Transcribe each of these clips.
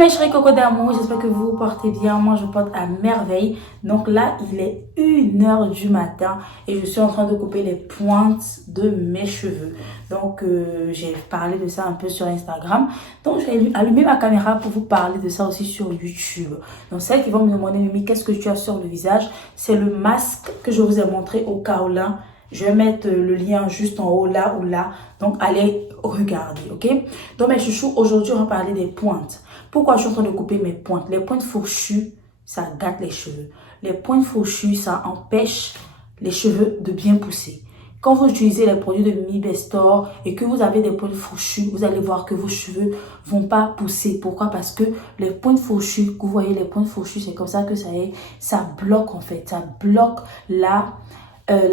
mes chéris cocos d'amour, j'espère que vous vous portez bien. Moi, je porte à merveille. Donc là, il est 1h du matin et je suis en train de couper les pointes de mes cheveux. Donc, j'ai parlé de ça un peu sur Instagram. Donc, j'ai allumé ma caméra pour vous parler de ça aussi sur YouTube. Donc, celles qui vont me demander, Mimi, qu'est-ce que tu as sur le visage? C'est le masque que je vous ai montré au Kaolin. Je vais mettre le lien juste en haut, là ou là. Donc, allez regarder, ok? Donc, mes chouchous, aujourd'hui, on va parler des pointes. Pourquoi je suis en train de couper mes pointes? Les pointes fourchues, ça gâte les cheveux. Les pointes fourchues, ça empêche les cheveux de bien pousser. Quand vous utilisez les produits de Mimi Bestor et que vous avez des pointes fourchues, vous allez voir que vos cheveux vont pas pousser. Pourquoi? Parce que les pointes fourchues, vous voyez les pointes fourchues, c'est comme ça que ça est. Ça bloque en fait, ça bloque la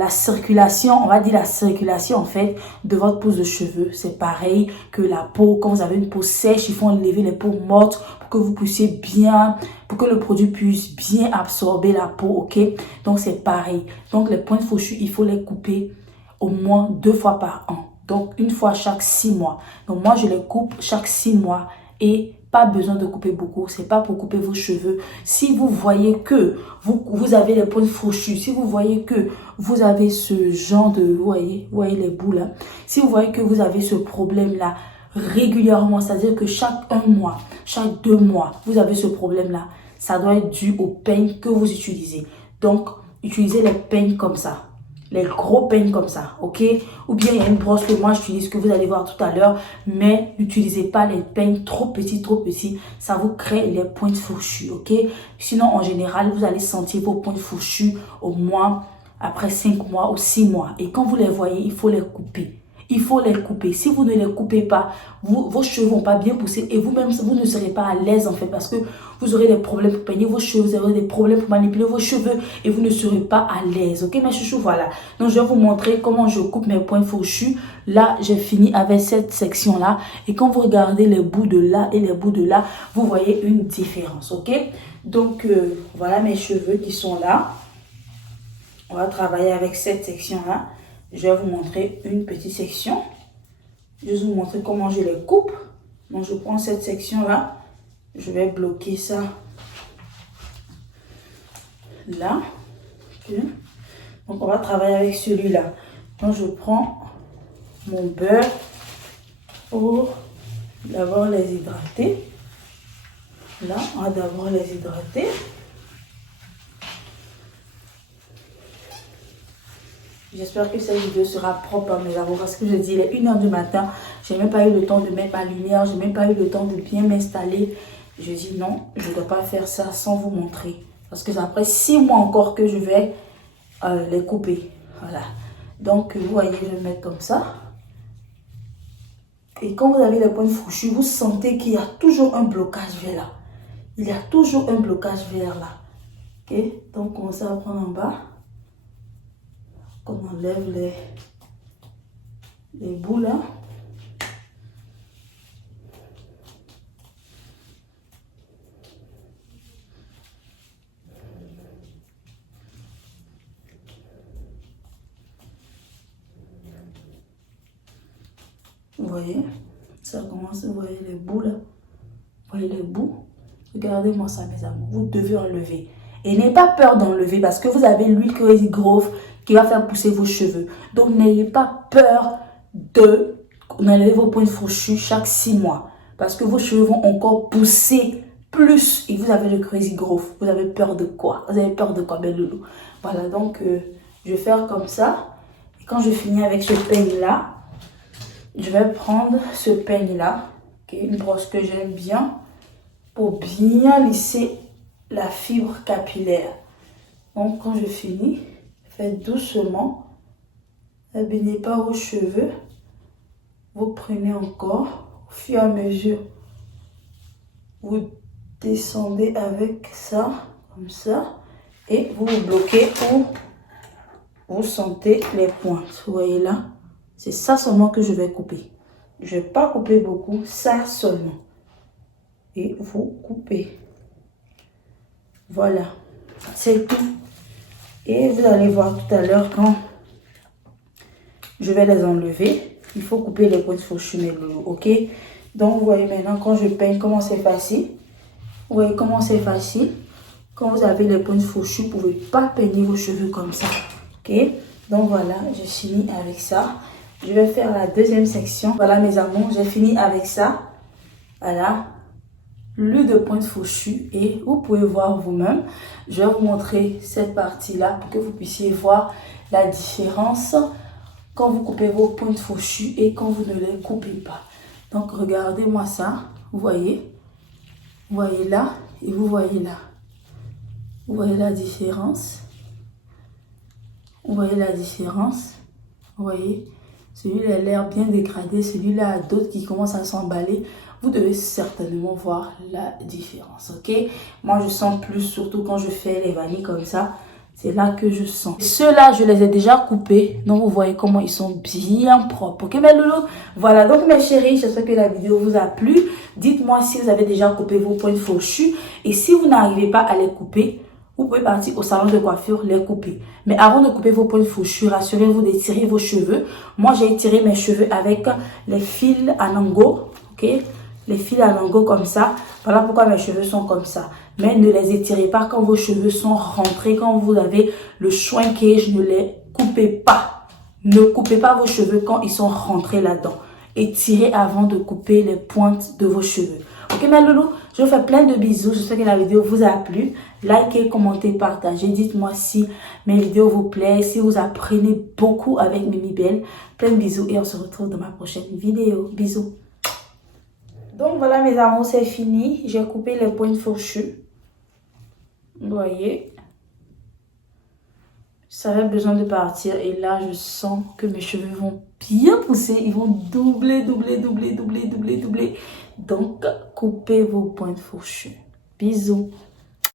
circulation, on va dire la circulation en fait de votre pousse de cheveux. C'est pareil que la peau, quand vous avez une peau sèche, il faut enlever les peaux mortes pour que vous puissiez bien, pour que le produit puisse bien absorber la peau, ok? Donc c'est pareil. Donc les pointes fourchues, il faut les couper au moins 2 fois par an. Donc une fois chaque 6 mois. Donc moi je les coupe chaque 6 mois et pas besoin de couper beaucoup, c'est pas pour couper vos cheveux. Si vous voyez que vous avez les pointes fourchues, si vous voyez que vous avez ce genre de, vous voyez les boules, hein? Si vous voyez que vous avez ce problème-là régulièrement, c'est-à-dire que chaque 1 mois, chaque 2 mois, vous avez ce problème-là, ça doit être dû au peigne que vous utilisez. Donc, utilisez les peignes comme ça. Les gros peignes comme ça, ok? Ou bien il y a une brosse que moi j'utilise, que vous allez voir tout à l'heure, mais n'utilisez pas les peignes trop petits, ça vous crée les pointes fourchues, ok? Sinon, en général, vous allez sentir vos pointes fourchues au moins après 5 mois ou 6 mois. Et quand vous les voyez, il faut les couper. Il faut les couper. Si vous ne les coupez pas, vos cheveux vont pas bien pousser et vous-même, vous ne serez pas à l'aise en fait parce que vous aurez des problèmes pour peigner vos cheveux, vous aurez des problèmes pour manipuler vos cheveux et vous ne serez pas à l'aise. Ok, mes chouchous, voilà. Donc, je vais vous montrer comment je coupe mes points fourchus. Là, j'ai fini avec cette section-là et quand vous regardez les bouts de là et les bouts de là, vous voyez une différence. Ok, donc, voilà mes cheveux qui sont là. On va travailler avec cette section-là. Je vais vous montrer une petite section. Je vais vous montrer comment je les coupe. Donc, je prends cette section-là. Je vais bloquer ça là. Okay. Donc, on va travailler avec celui-là. Donc, je prends mon beurre pour d'abord les hydrater. Là, on va d'abord les hydrater. J'espère que cette vidéo sera propre à mes amours. Parce que je dis, il est 1h du matin. Je n'ai même pas eu le temps de mettre ma lumière. Je n'ai même pas eu le temps de bien m'installer. Je dis non, je ne dois pas faire ça sans vous montrer. Parce que c'est après 6 mois encore que je vais les couper. Voilà. Donc, vous voyez, je vais mettre comme ça. Et quand vous avez les pointes fourchues, vous sentez qu'il y a toujours un blocage vers là. Il y a toujours un blocage vers là. Ok? Donc, on va prendre en bas. On enlève les bouts là. Vous voyez, ça commence, vous voyez les bouts là. Vous voyez les bouts. Regardez-moi ça, mes amours. Vous devez enlever. Et n'ayez pas peur d'enlever parce que vous avez l'huile Crazy Growth qui va faire pousser vos cheveux. Donc, n'ayez pas peur d'enlever vos pointes fourchues chaque 6 mois. Parce que vos cheveux vont encore pousser plus. Et vous avez le Crazy Growth. Vous avez peur de quoi? Vous avez peur de quoi, belle loulou? Voilà, donc, je vais faire comme ça. Et quand je finis avec ce peigne-là, je vais prendre ce peigne-là, une brosse que j'aime bien, pour bien lisser la fibre capillaire. Donc, quand je finis, faites doucement. N'abîmez pas vos cheveux. Vous prenez encore, au fur et à mesure, vous descendez avec ça, comme ça, et vous vous bloquez où vous sentez les pointes. Vous voyez là? C'est ça seulement que je vais couper. Je ne vais pas couper beaucoup, ça seulement. Et vous coupez. Voilà, c'est tout. Et vous allez voir tout à l'heure quand je vais les enlever. Il faut couper les pointes fourchues, mes loulous, ok? Donc, vous voyez maintenant quand je peigne, comment c'est facile. Vous voyez comment c'est facile. Quand vous avez les pointes fourchues, vous ne pouvez pas peigner vos cheveux comme ça. Ok? Donc voilà, j'ai fini avec ça. Je vais faire la deuxième section. Voilà mes amours, j'ai fini avec ça. Voilà. Plus de pointes fourchues et vous pouvez voir vous-même. Je vais vous montrer cette partie-là pour que vous puissiez voir la différence quand vous coupez vos pointes fourchues et quand vous ne les coupez pas. Donc regardez-moi ça. Vous voyez là et vous voyez là. Vous voyez la différence. Vous voyez la différence. Vous voyez, celui-là a l'air bien dégradé, celui-là a d'autres qui commencent à s'emballer. Vous devez certainement voir la différence, ok? Moi, je sens plus, surtout quand je fais les vanilles comme ça. C'est là que je sens. Ceux-là, je les ai déjà coupés. Donc, vous voyez comment ils sont bien propres, ok, mes loulous? Voilà, donc mes chéris, j'espère que la vidéo vous a plu. Dites-moi si vous avez déjà coupé vos pointes fourchues. Et si vous n'arrivez pas à les couper, vous pouvez partir au salon de coiffure, les couper. Mais avant de couper vos pointes fourchues, rassurez-vous d'étirer vos cheveux. Moi, j'ai étiré mes cheveux avec les fils à nango, ok? Les fils à nango comme ça. Voilà pourquoi mes cheveux sont comme ça. Mais ne les étirez pas quand vos cheveux sont rentrés, quand vous avez le shrinkage, ne les coupez pas. Ne coupez pas vos cheveux quand ils sont rentrés là-dedans. Étirez avant de couper les pointes de vos cheveux. Ok mes loulous, je vous fais plein de bisous. J'espère que la vidéo vous a plu. Likez, commentez, partagez. Dites-moi si mes vidéos vous plaisent, si vous apprenez beaucoup avec Mimi Belle. Plein de bisous et on se retrouve dans ma prochaine vidéo. Bisous. Donc voilà mes amours, c'est fini. J'ai coupé les pointes fourchues. Vous voyez. Ça avait besoin de partir et là je sens que mes cheveux vont bien pousser. Ils vont doubler. Donc coupez vos pointes fourchues. Bisous.